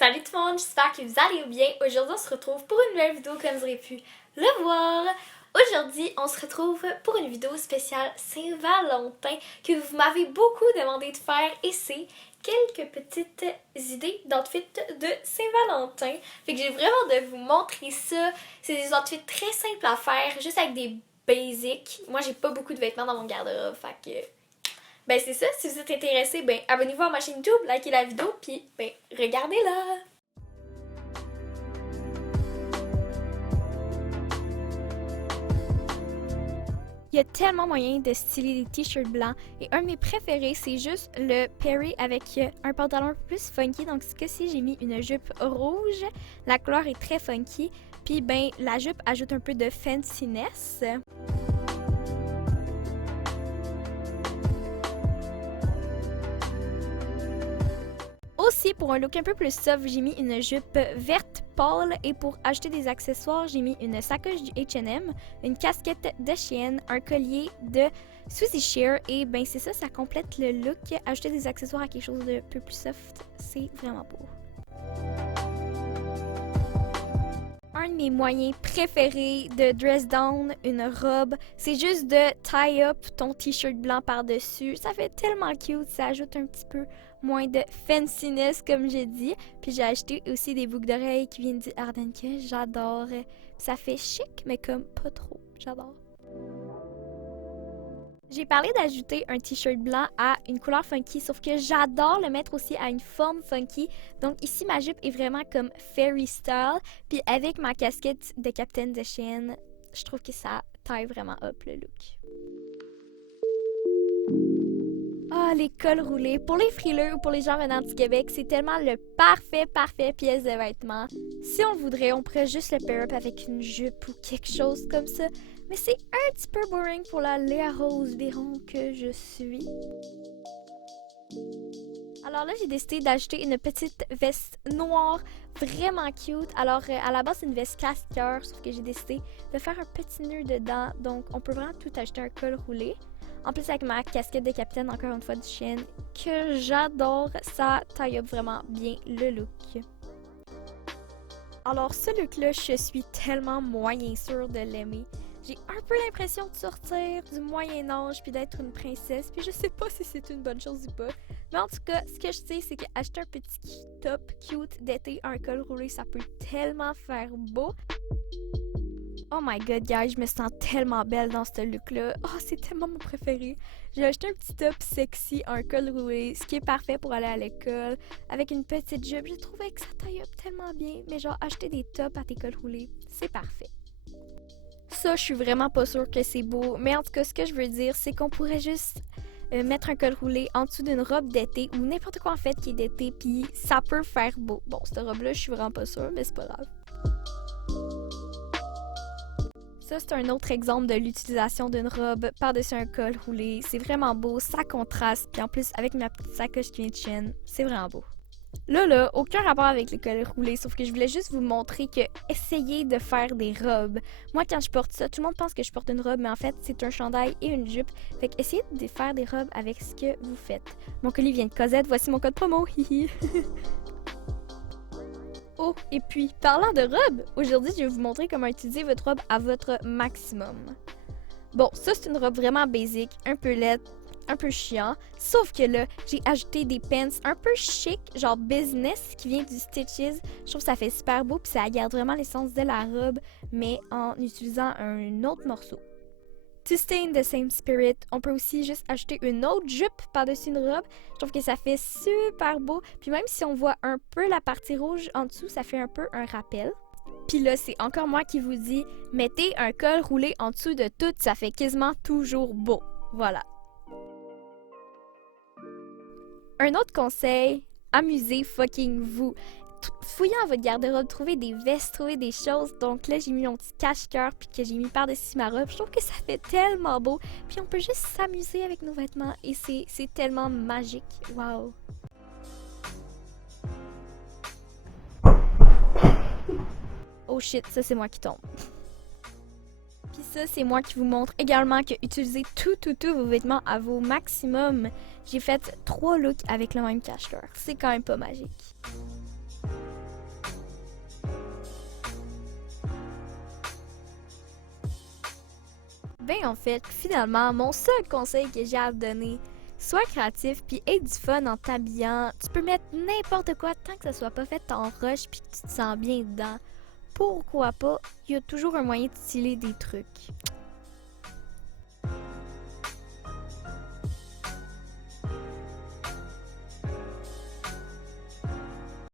Salut tout le monde, j'espère que vous allez bien. Aujourd'hui, on se retrouve pour une nouvelle vidéo comme vous aurez pu le voir. Aujourd'hui, on se retrouve pour une vidéo spéciale Saint-Valentin que vous m'avez beaucoup demandé de faire et c'est quelques petites idées d'outfits de Saint-Valentin. Fait que j'ai vraiment de vous montrer ça. C'est des outfits très simples à faire, juste avec des basics. Moi, j'ai pas beaucoup de vêtements dans mon garde-robe, fait que... Ben c'est ça, si vous êtes intéressé, ben abonnez-vous à ma chaîne YouTube, likez la vidéo, puis ben regardez-la! Il y a tellement moyen de styler des t-shirts blancs et un de mes préférés, c'est juste le Perry avec un pantalon un peu plus funky. Donc ce cas-ci, j'ai mis une jupe rouge. La couleur est très funky. Puis ben la jupe ajoute un peu de fanciness. Aussi, pour un look un peu plus soft, j'ai mis une jupe verte pâle et pour ajouter des accessoires, j'ai mis une sacoche du H&M, une casquette de Shein, un collier de Suzy Shear et ben c'est ça, ça complète le look. Ajouter des accessoires à quelque chose de peu plus soft, c'est vraiment beau. Un de mes moyens préférés de dress down une robe, c'est juste de tie up ton t-shirt blanc par-dessus. Ça fait tellement cute, ça ajoute un petit peu moins de fanciness comme j'ai dit. Puis j'ai acheté aussi des boucles d'oreilles qui viennent du Arden que j'adore. Ça fait chic mais comme pas trop, j'adore. J'ai parlé d'ajouter un t-shirt blanc à une couleur funky, sauf que j'adore le mettre aussi à une forme funky. Donc ici, ma jupe est vraiment comme fairy style. Puis avec ma casquette de Capitaine de Shein, je trouve que ça taille vraiment up le look. Ah, les cols roulés. Pour les frileux ou pour les gens venant du Québec, c'est tellement le parfait pièce de vêtement. Si on voudrait, on pourrait juste le pair up avec une jupe ou quelque chose comme ça. Mais c'est un petit peu boring pour la Léa Rose Biron que je suis. Alors là, j'ai décidé d'ajouter une petite veste noire vraiment cute. Alors, à la base, c'est une veste casse-cœur, sauf que j'ai décidé de faire un petit nœud dedans. Donc, on peut vraiment tout ajouter un col roulé. En plus, avec ma casquette de capitaine, encore une fois, du Shein, que j'adore, ça taille up vraiment bien le look. Alors, ce look-là, je suis tellement moyen sûre de l'aimer. J'ai un peu l'impression de sortir du Moyen-Âge puis d'être une princesse, puis je sais pas si c'est une bonne chose ou pas. Mais en tout cas, ce que je sais, c'est qu'acheter un petit top cute d'été, un col roulé, ça peut tellement faire beau. Oh my god, guys, je me sens tellement belle dans ce look-là. Oh, c'est tellement mon préféré. J'ai acheté un petit top sexy, un col roulé, ce qui est parfait pour aller à l'école. Avec une petite jupe, j'ai trouvé que ça taille up tellement bien. Mais genre, acheter des tops à tes cols roulés, c'est parfait. Ça, je suis vraiment pas sûre que c'est beau. Mais en tout cas, ce que je veux dire, c'est qu'on pourrait juste mettre un col roulé en dessous d'une robe d'été ou n'importe quoi en fait qui est d'été, puis ça peut faire beau. Bon, cette robe-là, je suis vraiment pas sûre, mais c'est pas grave. Ça, c'est un autre exemple de l'utilisation d'une robe par-dessus un col roulé. C'est vraiment beau, ça contraste, puis en plus, avec ma petite sacoche qui vient de Shein, c'est vraiment beau. Là, aucun rapport avec les cols roulés, sauf que je voulais juste vous montrer que essayez de faire des robes. Moi, quand je porte ça, tout le monde pense que je porte une robe, mais en fait, c'est un chandail et une jupe. Fait que essayez de faire des robes avec ce que vous faites. Mon colis vient de Cosette, voici mon code promo, hihi. Oh, et puis, parlant de robe, aujourd'hui, je vais vous montrer comment utiliser votre robe à votre maximum. Bon, ça, c'est une robe vraiment basique, un peu laide, un peu chiant. Sauf que là, j'ai ajouté des pants un peu chic, genre business, qui vient du Stitches. Je trouve que ça fait super beau, puis ça garde vraiment l'essence de la robe, mais en utilisant un autre morceau. To stay in the same spirit, on peut aussi juste ajouter une autre jupe par-dessus une robe. Je trouve que ça fait super beau. Puis même si on voit un peu la partie rouge en dessous, ça fait un peu un rappel. Puis là, c'est encore moi qui vous dis, mettez un col roulé en dessous de tout, ça fait quasiment toujours beau. Voilà. Un autre conseil, amusez fucking vous. Fouillez dans votre garde-robe, trouvez des vestes, trouvez des choses. Donc là, j'ai mis mon petit cache-cœur puis que j'ai mis par-dessus ma robe. Je trouve que ça fait tellement beau. Puis on peut juste s'amuser avec nos vêtements et c'est tellement magique. Wow! Oh shit, ça c'est moi qui tombe. Puis ça, c'est moi qui vous montre également que utilisez tous vos vêtements à vos maximum. J'ai fait 3 looks avec le même cache-cœur. C'est quand même pas magique. ben en fait, finalement, mon seul conseil que j'ai à te donner, sois créatif puis aie du fun en t'habillant. Tu peux mettre n'importe quoi tant que ça soit pas fait en rush puis que tu te sens bien dedans. Pourquoi pas? Il y a toujours un moyen de styler des trucs.